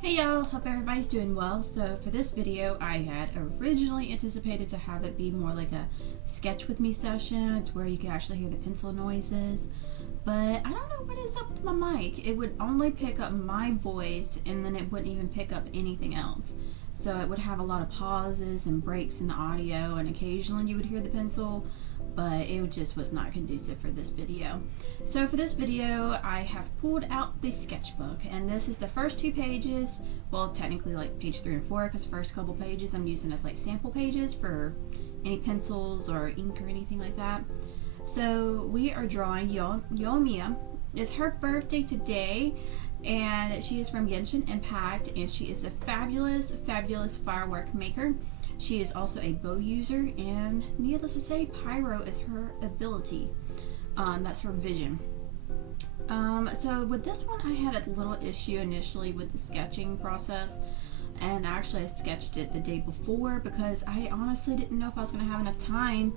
Hey y'all, hope everybody's doing well. So for this video, I had originally anticipated to have it be more like a sketch with me session. It's where you can actually hear the pencil noises. But I don't know what is up with my mic. It would only pick up my voice and then it wouldn't even pick up anything else. So it would have a lot of pauses and breaks in the audio, and occasionally you would hear the pencil, but it just was not conducive for this video. So for this video, I have pulled out the sketchbook, and this is the first two pages. Well, technically like page 3 and 4, because the first couple pages I'm using as like sample pages for any pencils or ink or anything like that. So we are drawing Yoimiya. It's her birthday today, and she is from Genshin Impact, and she is a fabulous firework maker. She is also a bow user, and needless to say, pyro is her ability. That's her vision. So with this one, I had a little issue initially with the sketching process, and actually I sketched it the day before because I honestly didn't know if I was going to have enough time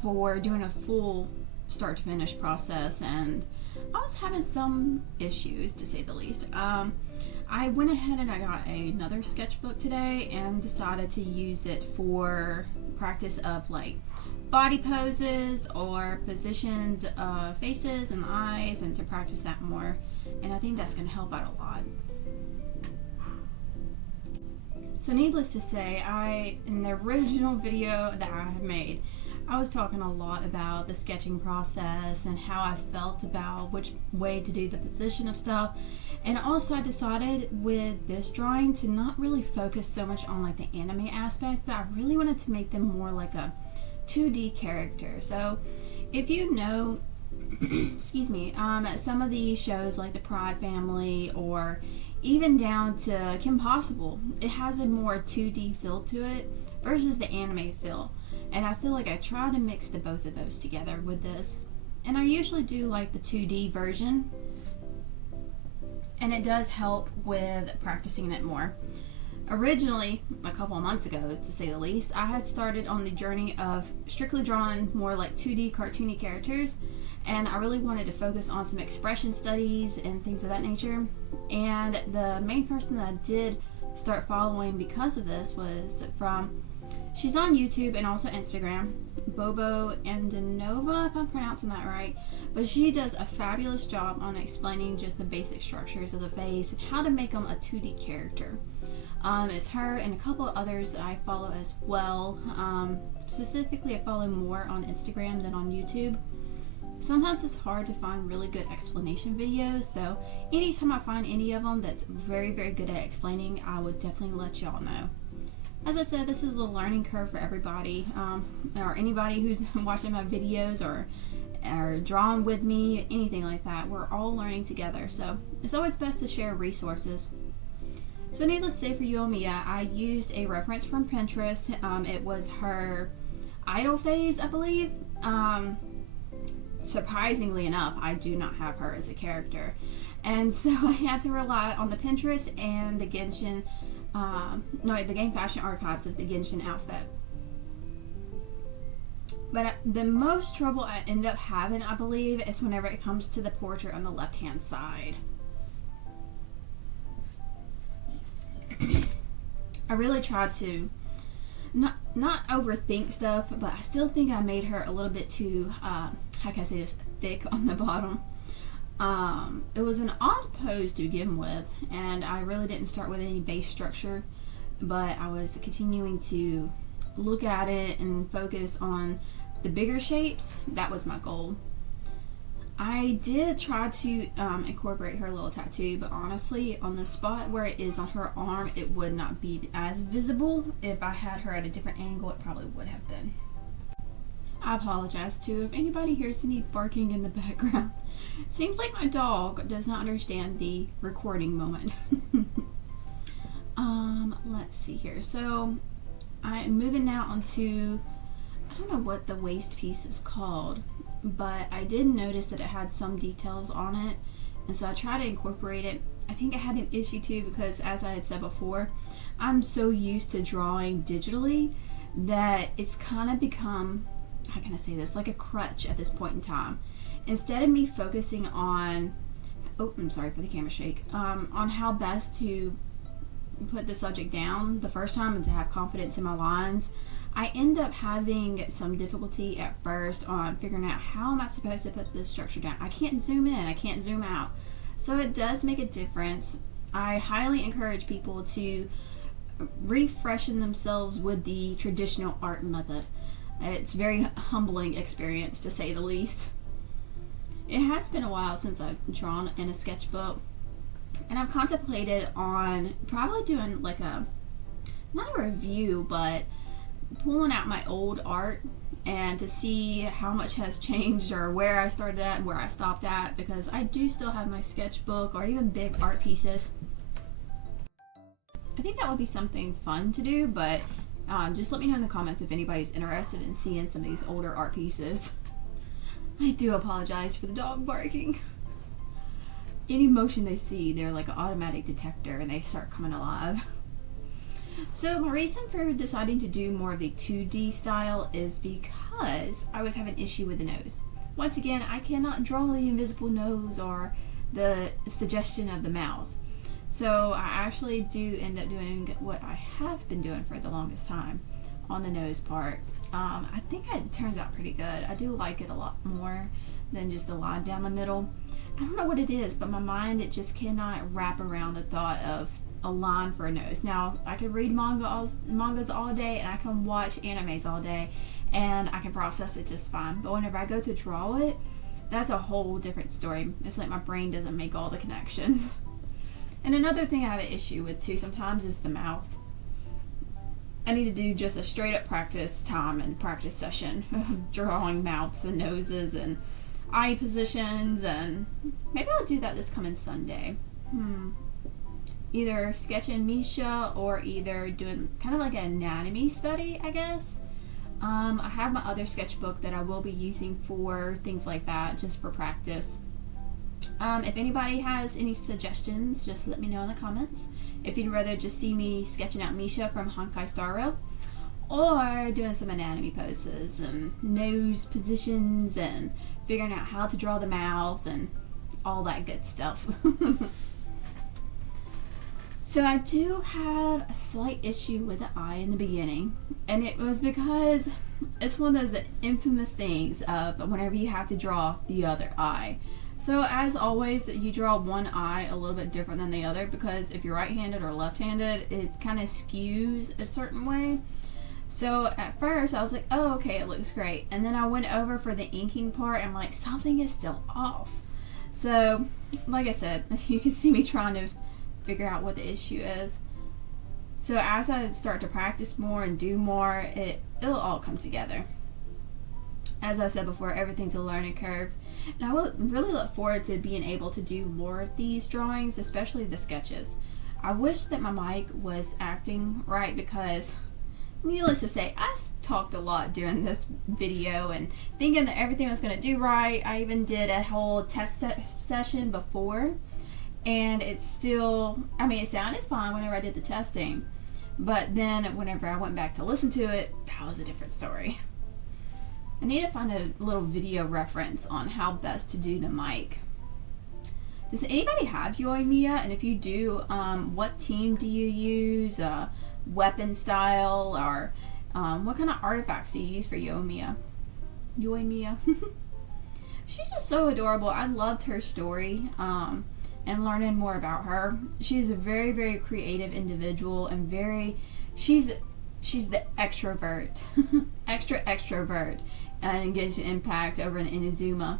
for doing a full start to finish process, and I was having some issues, to say the least. I went ahead and I got another sketchbook today and decided to use it for practice of like body poses or positions of faces and eyes, and to practice that more, and I think that's going to help out a lot. So needless to say, in the original video that I have made, I was talking a lot about the sketching process and how I felt about which way to do the position of stuff. And also I decided with this drawing to not really focus so much on like the anime aspect, but I really wanted to make them more like a 2D character. So if you know, excuse me, some of the shows like the Pride Family or even down to Kim Possible, it has a more 2D feel to it versus the anime feel. And I feel like I try to mix the both of those together with this. And I usually do like the 2D version, and it does help with practicing it more. Originally, a couple of months ago, to say the least, I had started on the journey of strictly drawing more like 2D cartoony characters, and I really wanted to focus on some expression studies and things of that nature. And the main person that I did start following because of this was she's on YouTube and also Instagram, Bobo Andanova, if I'm pronouncing that right. But she does a fabulous job on explaining just the basic structures of the face and how to make them a 2D character. It's her and a couple of others that I follow as well. Specifically, I follow more on Instagram than on YouTube. Sometimes it's hard to find really good explanation videos, so anytime I find any of them that's very good at explaining, I would definitely let y'all know. As I said, this is a learning curve for everybody, or anybody who's watching my videos or drawing with me, anything like that. We're all learning together, so it's always best to share resources. So needless to say, for Yoimiya, I used a reference from Pinterest. It was her idol phase, I believe. Surprisingly enough, I do not have her as a character, and so I had to rely on the Pinterest and the Genshin the Game Fashion Archives of the Genshin outfit. But the most trouble I end up having, I believe, is whenever it comes to the portrait on the left hand side. I really tried to not overthink stuff, but I still think I made her a little bit too how can I say this, thick on the bottom. It was an odd pose to begin with, and I really didn't start with any base structure, but I was continuing to look at it and focus on the bigger shapes. That was my goal. I did try to incorporate her little tattoo, but honestly, on the spot where it is on her arm, it would not be as visible. If I had her at a different angle, it probably would have been. I apologize too if anybody hears any barking in the background. Seems like my dog does not understand the recording moment. Let's see here. So I'm moving now onto, I don't know what the waist piece is called, but I did notice that it had some details on it, and so I tried to incorporate it. I think I had an issue too because, as I had said before, I'm so used to drawing digitally that it's kind of become, how can I say this, like a crutch at this point in time. Instead of me focusing on, oh, I'm sorry for the camera shake, on how best to put the subject down the first time and to have confidence in my lines, I end up having some difficulty at first on figuring out how am I supposed to put this structure down. I can't zoom in, I can't zoom out. So it does make a difference. I highly encourage people to refreshen themselves with the traditional art method. It's a very humbling experience, to say the least. It has been a while since I've drawn in a sketchbook, and I've contemplated on probably doing like a, not a review, but pulling out my old art and to see how much has changed or where I started at and where I stopped at, because I do still have my sketchbook or even big art pieces. I think that would be something fun to do, but just let me know in the comments if anybody's interested in seeing some of these older art pieces. I do apologize for the dog barking. Any motion they see, they're like an automatic detector and they start coming alive. So my reason for deciding to do more of the 2D style is because I was having an issue with the nose. Once again, I cannot draw the invisible nose or the suggestion of the mouth. So I actually do end up doing what I have been doing for the longest time on the nose part. I think it turns out pretty good. I do like it a lot more than just a line down the middle. I don't know what it is, but my mind, it just cannot wrap around the thought of a line for a nose. Now, I can read mangas all day, and I can watch animes all day, and I can process it just fine. But whenever I go to draw it, that's a whole different story. It's like my brain doesn't make all the connections. And another thing I have an issue with too sometimes is the mouth. I need to do just a straight up practice time and practice session of drawing mouths and noses and eye positions, and maybe I'll do that this coming Sunday. Either sketching Misha or either doing kind of like an anatomy study, I guess. I have my other sketchbook that I will be using for things like that, just for practice. If anybody has any suggestions, just let me know in the comments. If you'd rather just see me sketching out Misha from Honkai Star Rail, or doing some anatomy poses and nose positions and figuring out how to draw the mouth and all that good stuff. So I do have a slight issue with the eye in the beginning, and it was because it's one of those infamous things of whenever you have to draw the other eye. So as always, you draw one eye a little bit different than the other, because if you're right-handed or left-handed, it kind of skews a certain way. So at first I was like, oh, okay, it looks great. And then I went over for the inking part and I'm like, something is still off. So like I said, you can see me trying to figure out what the issue is. So as I start to practice more and do more, it'll all come together. As I said before, everything's a learning curve. And I will really look forward to being able to do more of these drawings, especially the sketches. I wish that my mic was acting right, because needless to say, I talked a lot during this video and thinking that everything was going to do right. I even did a whole test session before, and it still, I mean, it sounded fine whenever I did the testing, but then whenever I went back to listen to it, that was a different story. I need to find a little video reference on how best to do the mic. Does anybody have Yoimiya? And if you do, what team do you use? Weapon style, or what kind of artifacts do you use for Yoimiya? She's just so adorable. I loved her story and learning more about her. She's a very, very creative individual, and she's the extrovert, extrovert in Genshin Impact over in Inazuma.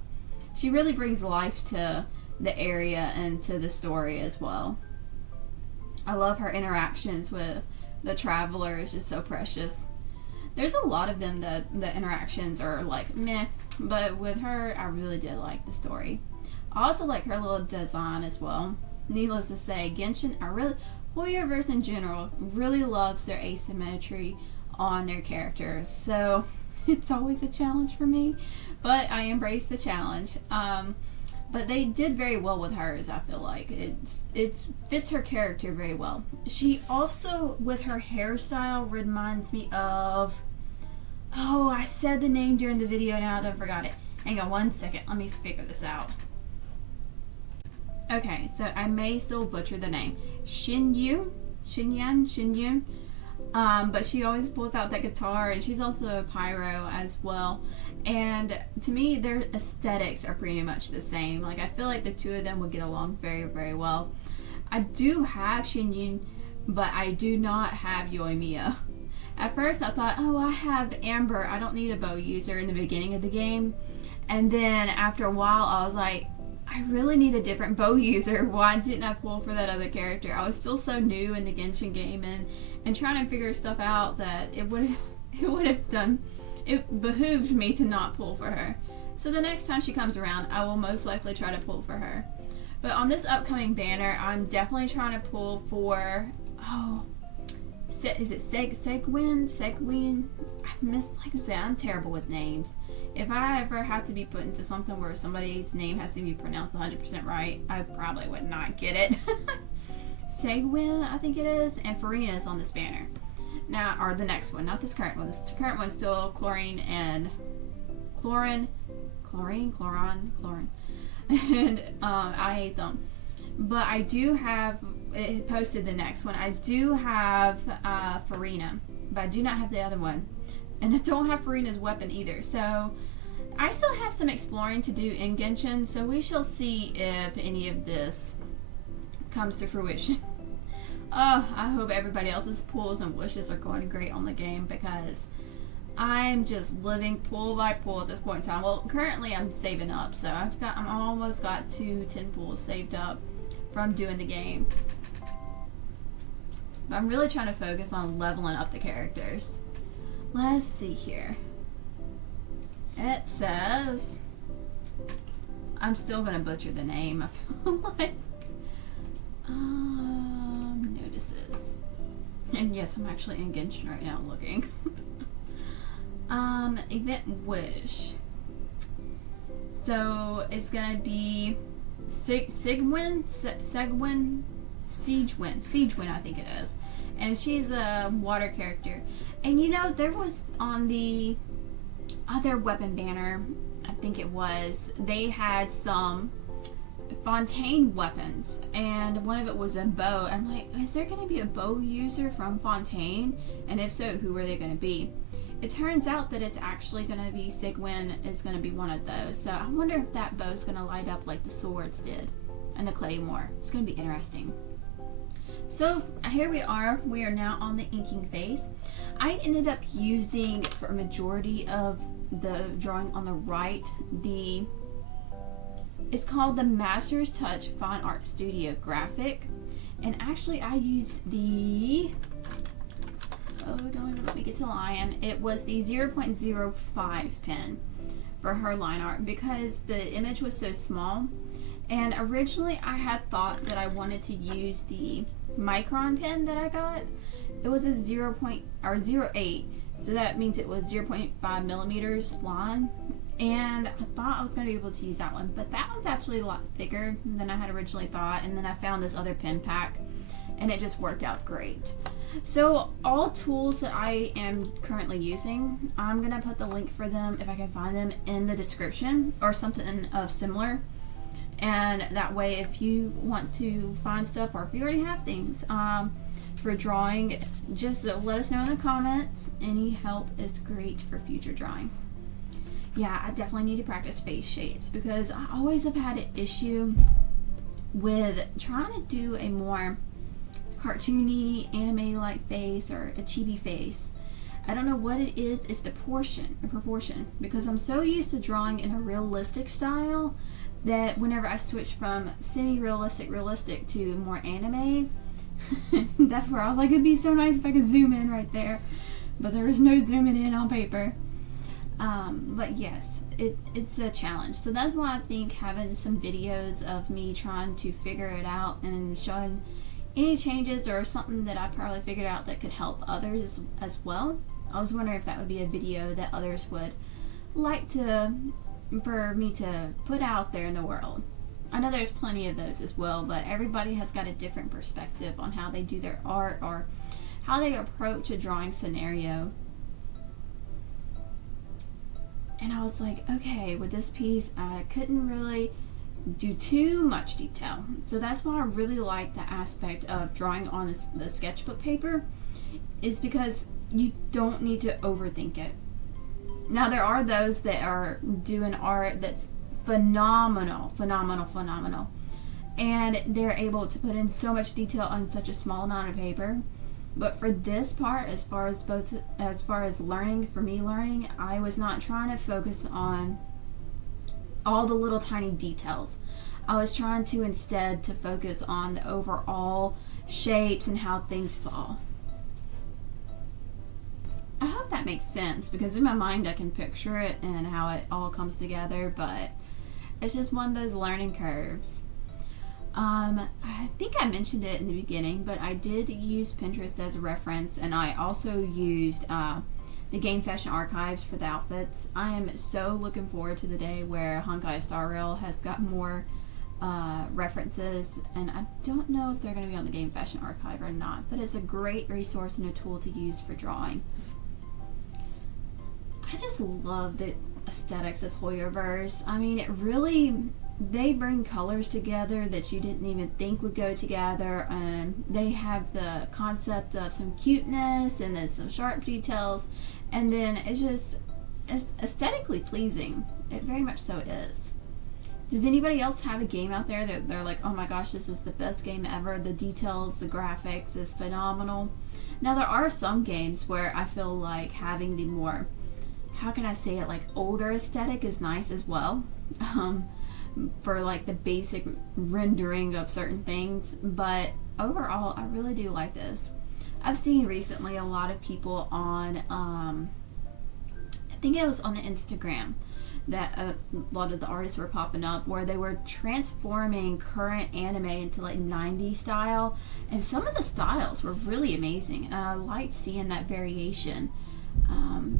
She really brings life to the area and to the story as well. I love her interactions with the traveler. Is just so precious. There's a lot of them that the interactions are like meh, but with her I really did like the story. I also like her little design as well. Needless to say, Genshin, Hoyoverse in general really loves their asymmetry on their characters, so it's always a challenge for me, but I embrace the challenge. But they did very well with hers. I feel like it fits her character very well. She also, with her hairstyle, reminds me of, oh, I said the name during the video, now I forgot it. Hang on one second, let me figure this out. Okay, so I may still butcher the name. Shinyu Shinyun. But she always pulls out that guitar, and she's also a pyro as well. And to me, their aesthetics are pretty much the same. Like, I feel like the two of them would get along very, very well. I do have Shinyun, but I do not have Yoimiya. At first, I thought, oh, I have Amber. I don't need a bow user in the beginning of the game. And then after a while, I was like, I really need a different bow user. Why didn't I pull for that other character? I was still so new in the Genshin game and trying to figure stuff out that it behooved me to not pull for her. So the next time she comes around, I will most likely try to pull for her. But on this upcoming banner, I'm definitely trying to pull for, is it Segwin? Like I said, I'm terrible with names. If I ever have to be put into something where somebody's name has to be pronounced 100% right, I probably would not get it. Segwin, I think it is, and Farina's on this banner. Now, or the next one, not this current one. This current one's still chlorine and chlorin. And I hate them. But I do have, it posted the next one. I do have Farina, but I do not have the other one. And I don't have Farina's weapon either. So I still have some exploring to do in Genshin, so we shall see if any of this comes to fruition. Oh, I hope everybody else's pulls and wishes are going great on the game, because I'm just living pull by pull at this point in time. Well, currently I'm saving up, so I'm almost got 2 10 pulls saved up from doing the game. But I'm really trying to focus on leveling up the characters. Let's see here. It says, I'm still gonna butcher the name, I feel like. Notices. And yes, I'm actually in Genshin right now looking. Event wish. So it's gonna be Siegwin, I think it is. And she's a water character. And you know, there was on the other weapon banner, I think it was, they had some Fontaine weapons, and one of it was a bow. I'm like, is there going to be a bow user from Fontaine? And if so, who are they going to be? It turns out that it's actually going to be Sigwin is going to be one of those. So I wonder if that bow is going to light up like the swords did and the claymore. It's going to be interesting. So here we are now on the inking phase. I ended up using, for a majority of the drawing on the right, it's called the Master's Touch Fine Art Studio graphic, and actually I used the, don't even let me get to Lion, it was the 0.05 pen for her line art because the image was so small. And originally I had thought that I wanted to use the Micron pen that I got. It was a 0.08, so that means it was 0.5 millimeters line. And I thought I was going to be able to use that one, but that one's actually a lot thicker than I had originally thought. And then I found this other pen pack, and it just worked out great. So all tools that I am currently using, I'm going to put the link for them, if I can find them, in the description or something of similar. And that way, if you want to find stuff, or if you already have things for drawing, just let us know in the comments. Any help is great for future drawing. Yeah, I definitely need to practice face shapes because I always have had an issue with trying to do a more cartoony, anime-like face or a chibi face. I don't know what it is. It's the proportion, because I'm so used to drawing in a realistic style that whenever I switch from realistic to more anime, that's where I was like, it'd be so nice if I could zoom in right there, but there is no zooming in on paper. But yes, it's a challenge. So that's why I think having some videos of me trying to figure it out and showing any changes or something that I probably figured out that could help others as well. I was wondering if that would be a video that others would like for me to put out there in the world. I know there's plenty of those as well, but everybody has got a different perspective on how they do their art or how they approach a drawing scenario. And I was like, okay, with this piece, I couldn't really do too much detail. So that's why I really like the aspect of drawing on the sketchbook paper, is because you don't need to overthink it. Now there are those that are doing art that's phenomenal, and they're able to put in so much detail on such a small amount of paper. But for this part, as far as learning, for me learning, I was not trying to focus on all the little tiny details. I was trying to instead to focus on the overall shapes and how things fall. I hope that makes sense, because in my mind I can picture it and how it all comes together, but it's just one of those learning curves. I think I mentioned it in the beginning, but I did use Pinterest as a reference, and I also used the Game Fashion Archives for the outfits. I am so looking forward to the day where Honkai Star Rail has got more references, and I don't know if they're going to be on the Game Fashion Archive or not, but it's a great resource and a tool to use for drawing. I just love the aesthetics of Hoyoverse. I mean, it really, they bring colors together that you didn't even think would go together, and they have the concept of some cuteness and then some sharp details, and then it's aesthetically pleasing. It very much so is. Does anybody else have a game out there that they're like, oh my gosh, this is the best game ever, the details, the graphics is phenomenal? Now there are some games where I feel like having the more, how can I say it, like older aesthetic is nice as well, for like the basic rendering of certain things, but overall I really do like this. I've seen recently a lot of people on I think it was on Instagram that a lot of the artists were popping up where they were transforming current anime into like 90s style, and some of the styles were really amazing, and I liked seeing that variation.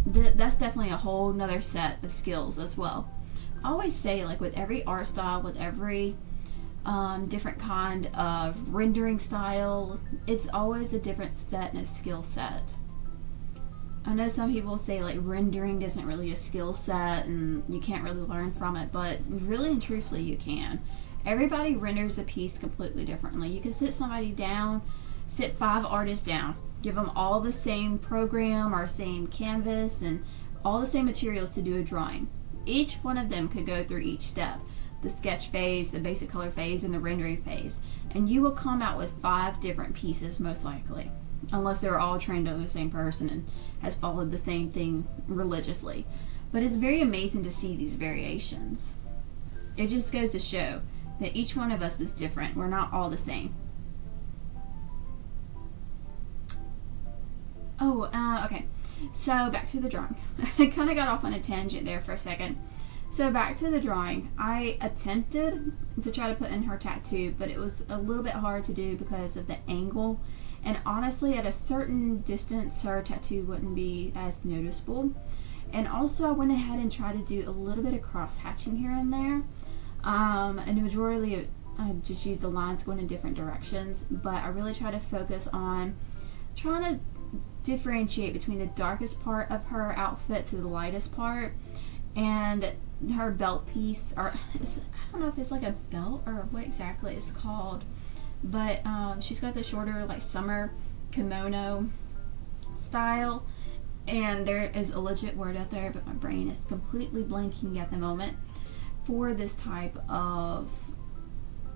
That's definitely a whole nother set of skills as well. I always say, like, with every art style, with every different kind of rendering style, it's always a different set and a skill set. I know some people say like rendering isn't really a skill set and you can't really learn from it, but really and truthfully you can. Everybody renders a piece completely differently. You can sit somebody down, sit 5 artists down, give them all the same program or same canvas and all the same materials to do a drawing. Each one of them could go through each step, the sketch phase, the basic color phase, and the rendering phase, and you will come out with 5 different pieces most likely, unless they were all trained on the same person and has followed the same thing religiously. But it's very amazing to see these variations. It just goes to show that each one of us is different. We're not all the same. Okay. So back to the drawing. I kind of got off on a tangent there for a second. So back to the drawing. I attempted to try to put in her tattoo, but it was a little bit hard to do because of the angle. And honestly, at a certain distance, her tattoo wouldn't be as noticeable. And also, I went ahead and tried to do a little bit of cross-hatching here and there. And the majority, I just used the lines going in different directions. But I really try to focus on trying to differentiate between the darkest part of her outfit to the lightest part. And her belt piece, or I don't know if it's like a belt or what exactly it's called. But she's got the shorter, like, summer kimono style, and there is a legit word out there, but my brain is completely blanking at the moment for this type of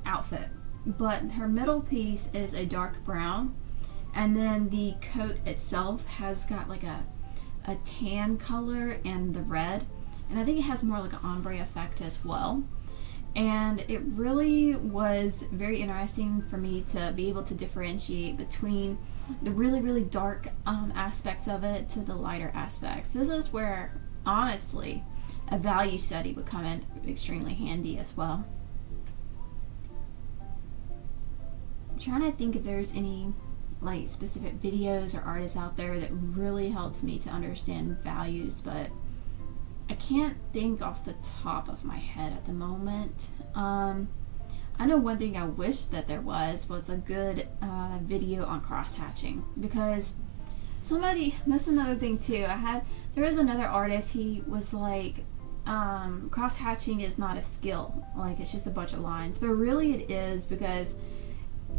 outfit. But her middle piece is a dark brown, and then the coat itself has got like a tan color and the red, and I think it has more like an ombre effect as well. And it really was very interesting for me to be able to differentiate between the really, really dark aspects of it to the lighter aspects. This is where, honestly, a value study would come in extremely handy as well. I'm trying to think if there's any like specific videos or artists out there that really helped me to understand values, but I can't think off the top of my head at the moment. I know one thing I wish that there was a good video on cross-hatching, because that's another thing too. There was another artist, he was like, cross hatching is not a skill, like it's just a bunch of lines, but really it is, because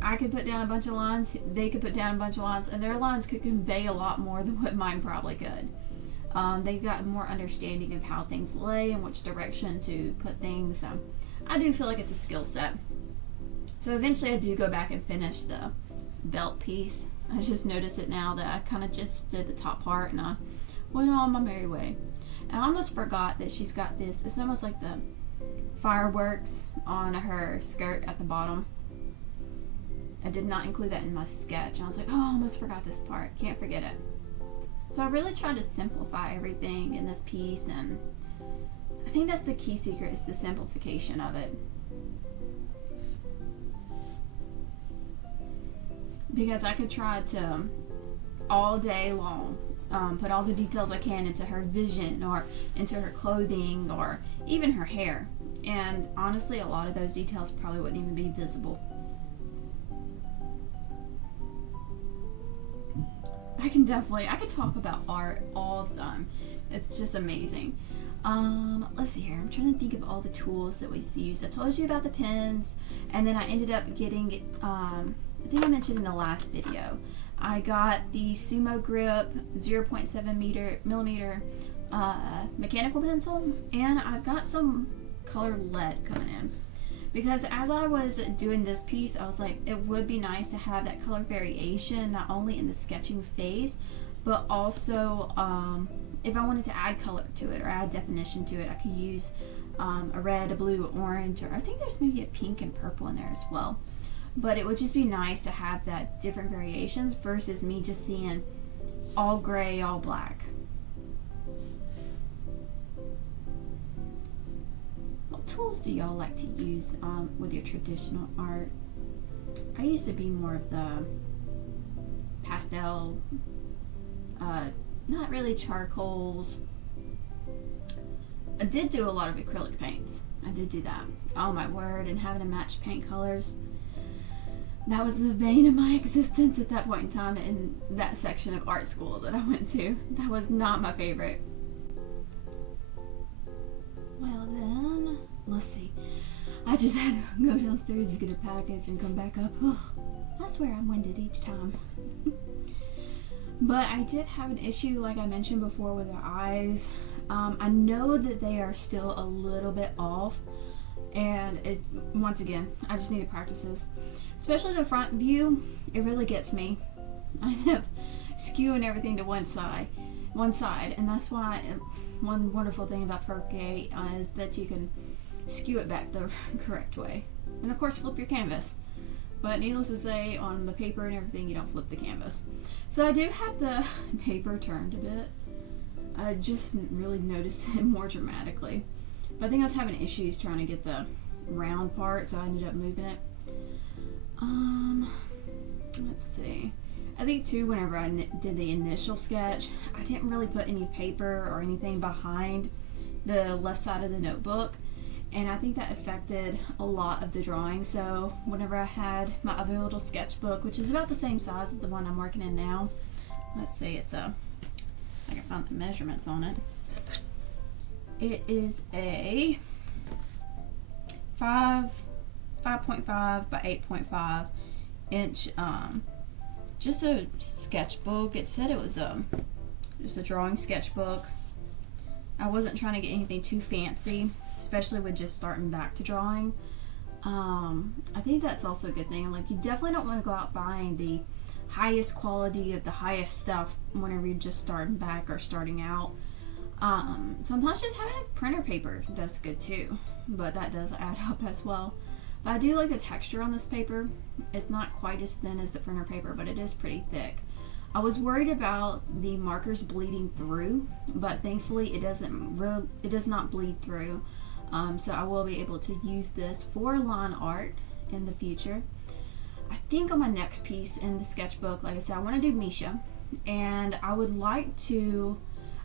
I could put down a bunch of lines, they could put down a bunch of lines, and their lines could convey a lot more than what mine probably could. They've got more understanding of how things lay and which direction to put things, so I do feel like it's a skill set. So eventually I do go back and finish the belt piece. I just noticed it now that I kind of just did the top part and I went on my merry way. And I almost forgot that she's got this, it's almost like the fireworks on her skirt at the bottom. I did not include that in my sketch, and I was like, oh, I almost forgot this part, can't forget it. So I really tried to simplify everything in this piece, and I think that's the key secret, is the simplification of it. Because I could try to, all day long, put all the details I can into her vision, or into her clothing, or even her hair. And honestly, a lot of those details probably wouldn't even be visible. I could talk about art all the time. It's just amazing. Let's see here. I'm trying to think of all the tools that we use. I told you about the pens, and then I ended up getting, I think I mentioned in the last video, I got the Sumo Grip 0.7 millimeter mechanical pencil, and I've got some color lead coming in. Because as I was doing this piece, I was like, it would be nice to have that color variation, not only in the sketching phase, but also if I wanted to add color to it or add definition to it, I could use a red, a blue, orange, or I think there's maybe a pink and purple in there as well. But it would just be nice to have that different variations versus me just seeing all gray, all black. What tools do y'all like to use with your traditional art? I used to be more of the pastel, not really charcoals. I did do a lot of acrylic paints. I did do that. Oh my word, and having to match paint colors. That was the bane of my existence at that point in time in that section of art school that I went to. That was not my favorite. Well then, let's see. I just had to go downstairs to get a package and come back up. Oh, I swear I'm winded each time. But I did have an issue, like I mentioned before, with her eyes. I know that they are still a little bit off, and once again, I just need to practice this. Especially the front view, it really gets me. I end up skewing everything to one side, and that's why one wonderful thing about Procreate is that you can skew it back the correct way. And of course, flip your canvas. But needless to say, on the paper and everything, you don't flip the canvas. So I do have the paper turned a bit. I just really noticed it more dramatically. But I think I was having issues trying to get the round part, so I ended up moving it. Let's see. I think too, whenever I did the initial sketch, I didn't really put any paper or anything behind the left side of the notebook, and I think that affected a lot of the drawing. So whenever I had my other little sketchbook, which is about the same size as the one I'm working in now, let's see, it's I can find the measurements on it. It is a 5.5 by 8.5 inch, just a sketchbook. It said it was just a drawing sketchbook. I wasn't trying to get anything too fancy, especially with just starting back to drawing. I think that's also a good thing. Like, you definitely don't want to go out buying the highest quality of the highest stuff whenever you're just starting back or starting out. Sometimes just having a printer paper does good too, but that does add up as well. But I do like the texture on this paper. It's not quite as thin as the printer paper, but it is pretty thick. I was worried about the markers bleeding through, but thankfully it does not bleed through. So I will be able to use this for line art in the future. I think on my next piece in the sketchbook, like I said, I want to do Misha, and I would like to,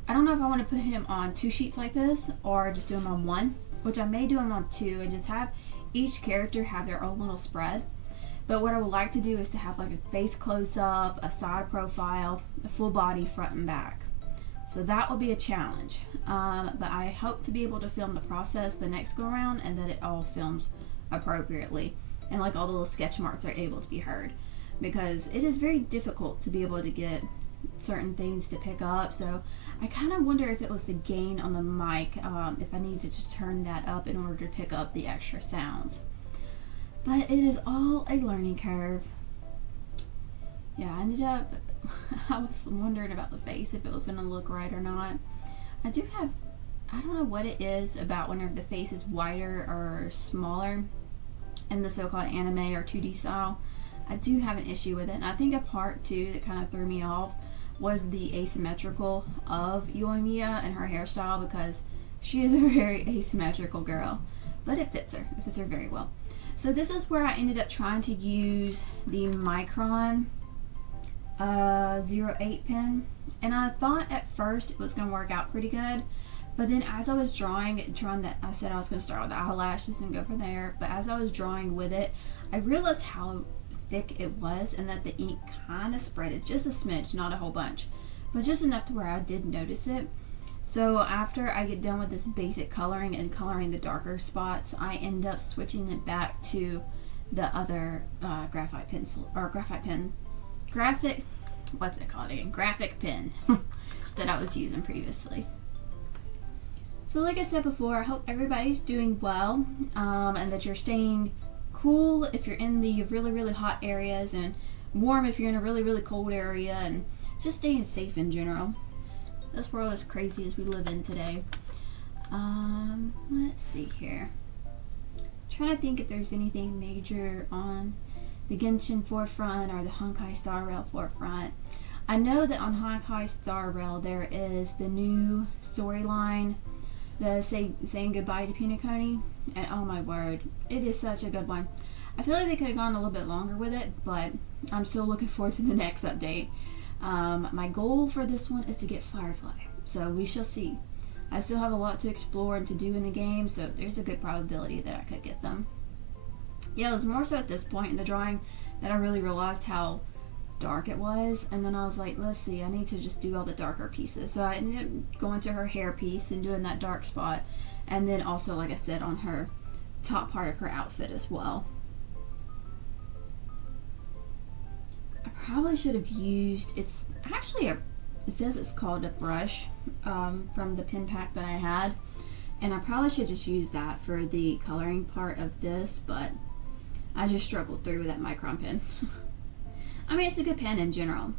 I don't know if I want to put him on 2 sheets like this or just do him on 1, which I may do him on 2 and just have each character have their own little spread. But what I would like to do is to have like a face close-up, a side profile, a full body front and back. So that will be a challenge. But I hope to be able to film the process the next go around and that it all films appropriately. And like all the little sketch marks are able to be heard. Because it is very difficult to be able to get certain things to pick up. So I kind of wonder if it was the gain on the mic, if I needed to turn that up in order to pick up the extra sounds. But it is all a learning curve. Yeah, I was wondering about the face, if it was going to look right or not. I don't know what it is about whenever the face is wider or smaller in the so-called anime or 2D style. I do have an issue with it, and I think a part too that kind of threw me off was the asymmetrical of Yoimiya and her hairstyle, because she is a very asymmetrical girl, but it fits her. It fits her very well. So this is where I ended up trying to use the Micron 08 pen, and I thought at first it was going to work out pretty good, but then as I was drawing that, I said I was going to start with the eyelashes and go from there, but as I was drawing with it, I realized how thick it was and that the ink kind of spreaded just a smidge, not a whole bunch, but just enough to where I did notice it. So after I get done with this basic coloring and coloring the darker spots, I end up switching it back to the other graphite pen that I was using previously. So like I said before, I hope everybody's doing well, and that you're staying cool if you're in the really, really hot areas, and warm if you're in a really, really cold area, and just staying safe in general. This world is crazy as we live in today. Let's see here. Trying to think if there's anything major on the Genshin forefront or the Honkai Star Rail forefront. I know that on Honkai Star Rail there is the new storyline, the saying goodbye to Pinocchio, and oh my word, it is such a good one. I feel like they could have gone a little bit longer with it, but I'm still looking forward to the next update. My goal for this one is to get Firefly, so we shall see. I still have a lot to explore and to do in the game, so there's a good probability that I could get them. Yeah, it was more so at this point in the drawing that I really realized how dark it was, and then I was like, let's see, I need to just do all the darker pieces. So I ended up going to her hair piece and doing that dark spot, and then also, like I said, on her top part of her outfit as well. I probably should have used, it says it's called a brush from the pen pack that I had, and I probably should just use that for the coloring part of this, but I just struggled through with that Micron pen. I mean, it's a good pen in general.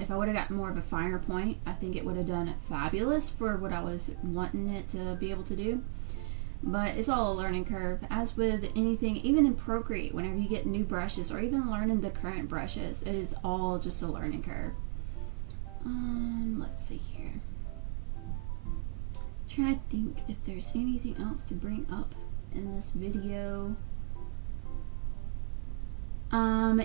If I would have gotten more of a finer point, I think it would have done fabulous for what I was wanting it to be able to do. But it's all a learning curve. As with anything, even in Procreate, whenever you get new brushes or even learning the current brushes, it is all just a learning curve. Let's see here. Trying to think if there's anything else to bring up in this video.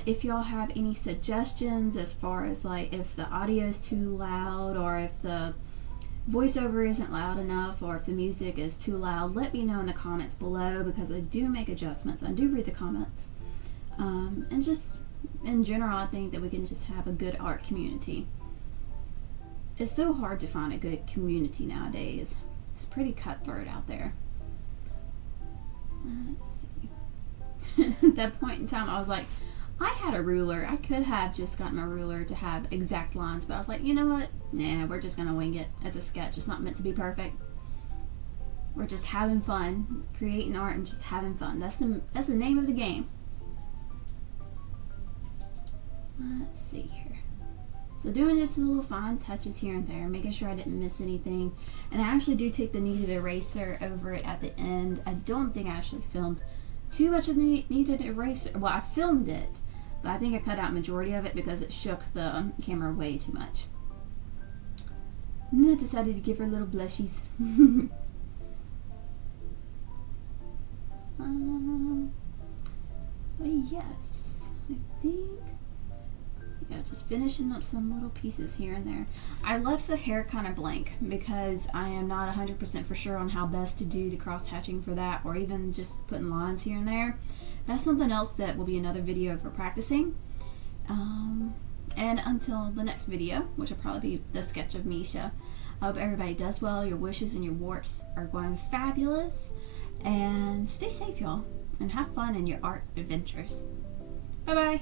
If y'all have any suggestions as far as like if the audio is too loud, or if the voiceover isn't loud enough, or if the music is too loud, let me know in the comments below, because I do make adjustments. I do read the comments. And just in general, I think that we can just have a good art community. It's so hard to find a good community nowadays. It's pretty cutthroat out there. Let's see. At that point in time, I was like, I had a ruler. I could have just gotten a ruler to have exact lines, but I was like, you know what? Nah, we're just gonna wing it. It's a sketch. It's not meant to be perfect. We're just having fun, creating art and just having fun. That's the name of the game. Let's see here. So doing just a little fine touches here and there, making sure I didn't miss anything. And I actually do take the kneaded eraser over it at the end. I don't think I actually filmed too much of the kneaded eraser. Well, I filmed it, but I think I cut out majority of it because it shook the camera way too much. And then I decided to give her little blushies. But yes, I think, yeah, just finishing up some little pieces here and there. I left the hair kind of blank because I am not 100% for sure on how best to do the cross hatching for that, or even just putting lines here and there. That's something else that will be another video for practicing. And until the next video, which will probably be the sketch of Misha, I hope everybody does well. Your wishes and your warps are going fabulous. And stay safe, y'all. And have fun in your art adventures. Bye-bye.